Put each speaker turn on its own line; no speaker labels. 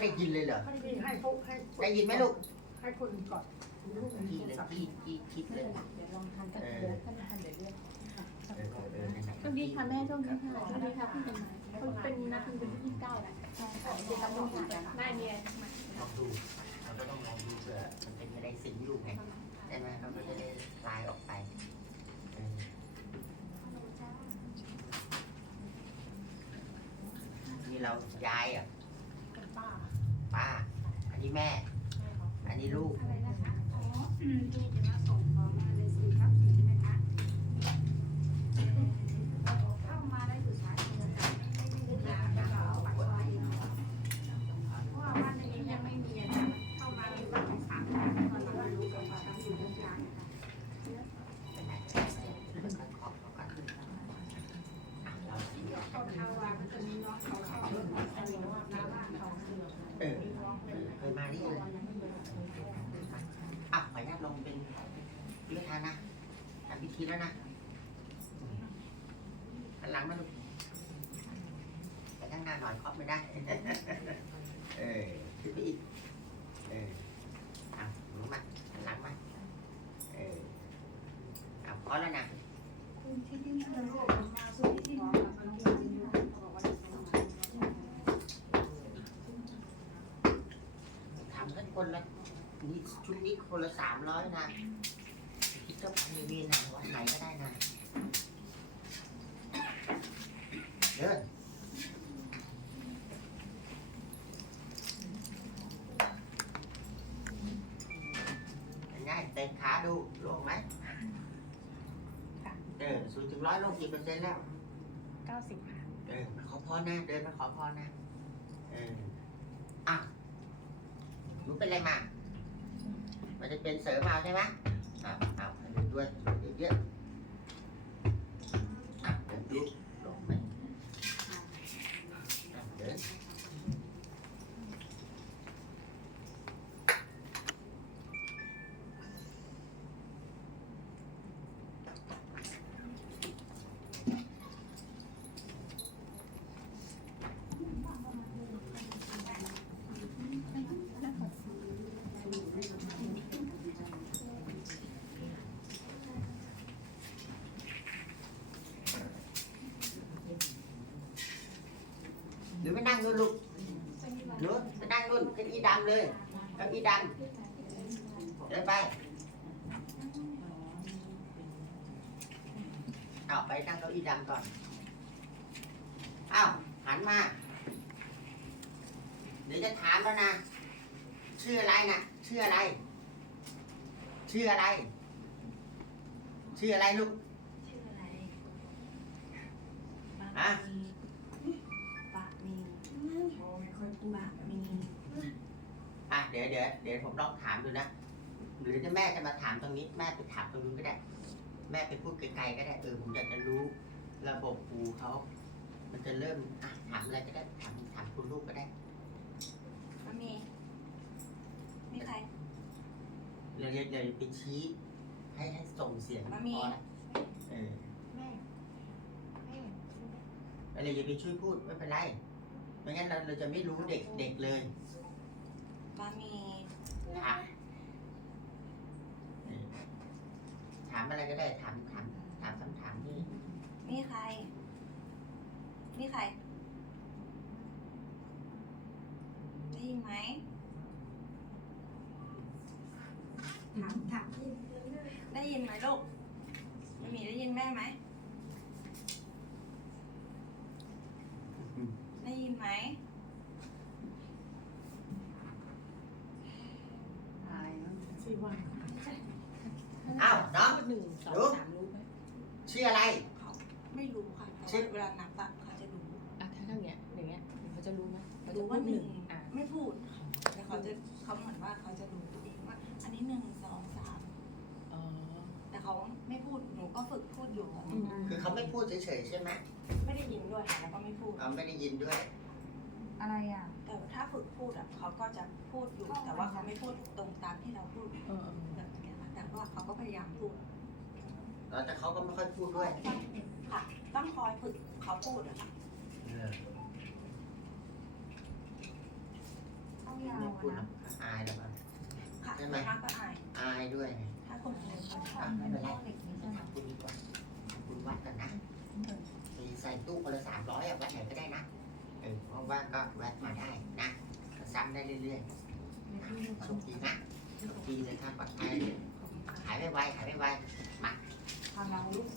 ไม่ได้ยินเลยเหรอ
ไม่ได้ให้เขาให้
ได้ยินไหมลูก
ให้คนก่อนลูก
พี่เลยพี่พี่คิดเลย
เดี๋ยวลองทานกันเดี๋ยวกันทานเดี๋ยวเรียก
เออเออเออนั่นแหละ
สวัสดีค่ะแม่ช่วงนี้ค่ะสวัสดีค่ะพี่เป็นไงคนเป็นนัดเป็นที่ยี่สิบเก้าแหละใช่ค่ะเดี๋ยวเราลงกันได้เนี่ย
ลองดูเราก็ต้องลองดูเผื่อมันเป็นอะไรสิงอยู่ไงใช่ไหมเราก็จะได้คลายออกไปเออนี่เรายายอะ
ป้า
ป้า อันนี้แม่ อันนี้ลูก
อะไรนะคะอ๋ออืมที่จะของมาเลยสิครับใช่ไหมคะเข้ามาได้สุดท้ายเลยค่ะไม่ไม่ลึกนะแล้วก็เอาปัดไว้เพราะว่าบ้านนี้ยังไม่มีนะเข้ามาในบ้านสามครั้งตอนเรารู้กันว่าทำอยู่ตรงกลางนะคะ
เป็นไงขอบเขาก่อนอะเราสิ
เขาเข้าว่ามันจะมีน้องเขาเข้าเรื่องอะไรว่าหน้าบ้านเขา
เออ เคยมานี่ยังอะขออนุญาตลงเป็นวิทานนะทำพิธีแล้วนะหันหลังมาลูกไปข้างหน้าหน่อยเคาะไม่ได้ เออถือไปอีก เออเอาหนูมาหันหลังมาเออเอาเคาะแล้วนะ
คุณที่ที่นี่จะรวบมาสุดที่ของกับน้องยาอยู่เขาบอกว่าจะส่งมา
ทำกัน คนละนี่ชุดนี้คนละสามร้อยนะคิดเจ้าพันมีเวียนนะวัดไหนก็ได้นะเดินเป็นไงเตะขาดูลงไหมเออศูนย์ถึงร้อยลงกี่เปอร์เซ็นต์แล้ว
เก้าสิบค่ะ
เออมาขอพรนะ เดินมาขอพรนะ เอออะหนู เป็นอะไรมา มันจะเป็นเสริมเอาใช่ไหมอ่าเอาให้ดูด้วยเยอะๆอะเดินดูลงไหมอะเดินหรือไม่ นั่งนู่นลูกหนูไปนั่งนู่นเก้าอี้ดำเลยเก้าอี้ดำเดินไปเอาไปนั่งเก้าอี้ดำก่อนเอาหันมาเดี๋ยวจะถามแล้วนะชื่ออะไรนะชื่ออะไร ชื่ออะไร ชื่ออะไรลูก
ชื่ออะไร
ฮะ ดี๋ยวเดี๋ยวเดี๋ยวผมลองถามดูนะ หรือจะแม่จะมาถามตรงนี้แม่ไปถามตรงนู้นก็ได้ แม่ไปพูดไกลๆก็ได้เออผมอยากจะรู้ระบบปูเขามันจะเริ่มอะถามอะไรก็ได้ถามถามคุณลูกก็ได้
ปะมีมีใคร
เราจะจะไปชี้ให้ให้ส่งเสียง
มามี
พอละเออ
แม่แม่
อะไรอย่าไปช่วยพูดไม่เป็นไรไม่งั้นเราเราจะไม่รู้เด็กเด็กเลย
ปะมี
ถามเออถามอะไรก็ได้ถามถามถามคำถามที่
มีใครมีใคร ได้ยินไหมถามถามได้ยินไหมลูกไม่มีได้ยินแม่ไหม ได้ยินไหม
สี่วัน
อ้าวน้อง
หนึ่งสองสามรู้ไหม
ชื่ออะไร
เขา ไม่รู้ค่ะแต่
ชื่อ
ว่าเวลานับอะเขาจะรู้
อะถ้าเท่าเนี้ยอย่างเงี้ยเขาจะรู้ไหมเขาจะ
รู้ว่าหนึ่ง
อะ
ไม่พูดค่ะแต่เขาจะเขาเหมือนว่าเขาจะรู้เองว่า อันนี้หนึ่งสองสาม
อ๋อ
แต่เขาไม่พูดหนูก็ฝึกพูดอยู่
อืม
คือเขาไม่พูดเฉยๆใช่ไหม
ไม่ได้ยินด้วยค่ะแล้วก็ไม่พูด
เราไม่ได้ยินด้วย
อะไรอะ
แต่ถ้าฝึกพูดอะเขาก็จะพูดอยู่ แต่ว่าเขาไม่พูดตรงตามที่เราพูด
เออเออ
แบบนี้ค่ะแต่ว่าเขาก็พยายามพูด
แล้วแต่เขาก็ไม่ค่อยพูดด้วย
ค่ะ ต้องคอยฝึกเขาพูดอะค่ะ
เออ
ยาว
ไม่พูดหร
นะ
อกอายหรอกมั้ง
ค่ะ
ใช่ไหม
ถ้าก็อาย
อายด้วย
ถ้าคนเรียนเขาชอบ
อะไม่เป็นไร
เด็กนี้ใช่ไหม
ทำคุณดีกว่าทำคุณวัดกันนะไปใส่ตู้คนละสามร้อยอะวัดไหนก็ได้นะเออเพราะว่าก็แวะมาได้นะซ้ำได้เรื่อยๆโชคดีนะโชคดีเลยครับปลอดภัย หายไวๆหายไวๆ
ทางเราลูก